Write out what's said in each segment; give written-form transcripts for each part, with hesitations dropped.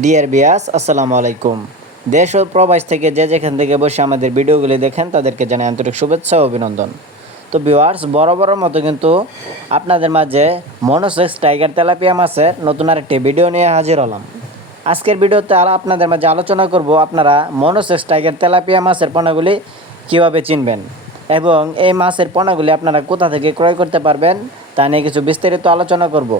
Deer বিয়াস, আসসালামু আলাইকুম। দেশ ও প্রবাস থেকে যে যেখান থেকে বসে আমাদের ভিডিওগুলি দেখেন তাদেরকে জানাই আন্তরিক শুভেচ্ছা ও অভিনন্দন। তো ভিউয়ার্স, বরাবরের মতো কিন্তু আপনাদের মাঝে মনোসেক্স টাইগার তেলাপিয়া মাছের নতুন আরেকটি ভিডিও নিয়ে হাজির হলাম। আজকের ভিডিওতে আপনাদের মাঝে আলোচনা করব আপনারা মনোসেক্স টাইগার তেলাপিয়া মাছের পোনাগুলি কীভাবে চিনবেন এবং এই মাছের পোনাগুলি আপনারা কোথা থেকে ক্রয় করতে পারবেন তা নিয়ে কিছু বিস্তারিত আলোচনা করব।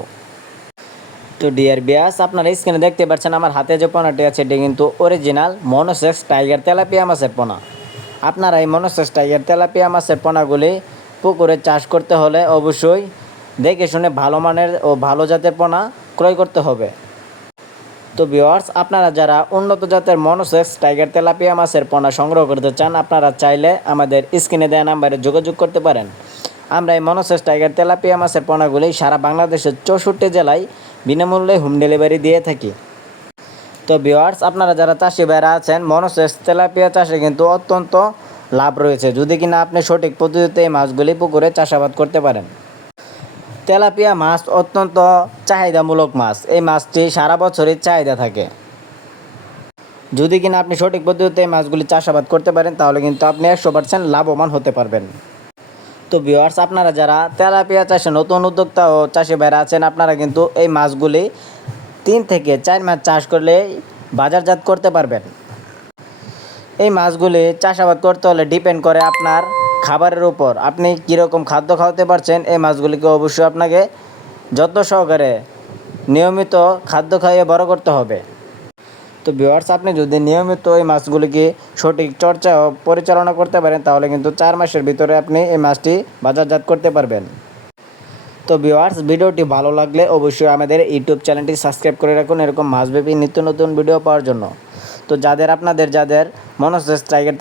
তো ডিয়ার বিয়াস, আপনারা স্ক্রিনে দেখতে পাচ্ছেন আমার হাতে যে পোনাটি আছে এটি কিন্তু অরিজিনাল মনোসেক্স টাইগার তেলাপিয়া মাছের পোনা। আপনারা এই মনোসেক্স টাইগার তেলাপিয়া মাছের পোনাগুলি পুকুরে চাষ করতে হলে অবশ্যই দেখে শুনে ভালো মানের ও ভালো জাতের পোনা ক্রয় করতে হবে। তো ভিউয়ার্স, আপনারা যারা উন্নত জাতের মনোসেক্স টাইগার তেলাপিয়া মাছের পোনা সংগ্রহ করতে চান আপনারা চাইলে আমাদের স্ক্রিনে দেওয়া নাম্বারে যোগাযোগ করতে পারেন। আমরা এই মনোসেক্স টাইগার তেলাপিয়া মাছের পোনাগুলি সারা বাংলাদেশের 64 জেলায় বিনামূল্যে হোম ডেলিভারি দিয়ে থাকি। তো ভিউয়ার্স, আপনারা যারা চাষি ভাইরা আছেন, মনোসেক্স তেলাপিয়া চাষে কিন্তু অত্যন্ত লাভ রয়েছে যদি কিনা আপনি সঠিক পদ্ধতিতে এই মাছগুলি পুকুরে চাষাবাদ করতে পারেন। তেলাপিয়া মাছ অত্যন্ত চাহিদামূলক মাছ। এই মাছটি সারা বছরই চাহিদা থাকে। যদি কিনা আপনি সঠিক পদ্ধতিতে এই মাছগুলি চাষাবাদ করতে পারেন তাহলে কিন্তু আপনি 100% লাভবান হতে পারবেন। তো ভিউয়ার্স, আপনারা যারা তেলাপিয়া চাষে নতুন উদ্যোক্তা ও চাষি ভাইরা আছেন আপনারা কিন্তু এই মাছগুলি 3 থেকে 4 মাস চাষ করলে বাজারজাত করতে পারবেন। এই মাছগুলি চাষাবাদ করতে হলে ডিপেন্ড করে আপনার খাবারের উপর, আপনি কীরকম খাদ্য খাওয়াতে পারছেন। এই মাছগুলিকে অবশ্যই আপনাকে যত্ন সহকারে নিয়মিত খাদ্য খাইয়ে বড় করতে হবে। তো ভিউয়ার্স, আপনি যদি নিয়মিত এই মাছগুলিকে সঠিক চর্চা ও পরিচালনা করতে পারেন তাহলে কিন্তু 4 মাসের ভিতরে আপনি এই মাছটি বাজারজাত করতে পারবেন। তো ভিউয়ার্স, ভিডিওটি ভালো লাগলে অবশ্যই আমাদের ইউটিউব চ্যানেলটি সাবস্ক্রাইব করে রাখুন এরকম মাছব্যাপী নিত্য নতুন ভিডিও পাওয়ার জন্য। তো যাদের মনোসেক্স টাইগার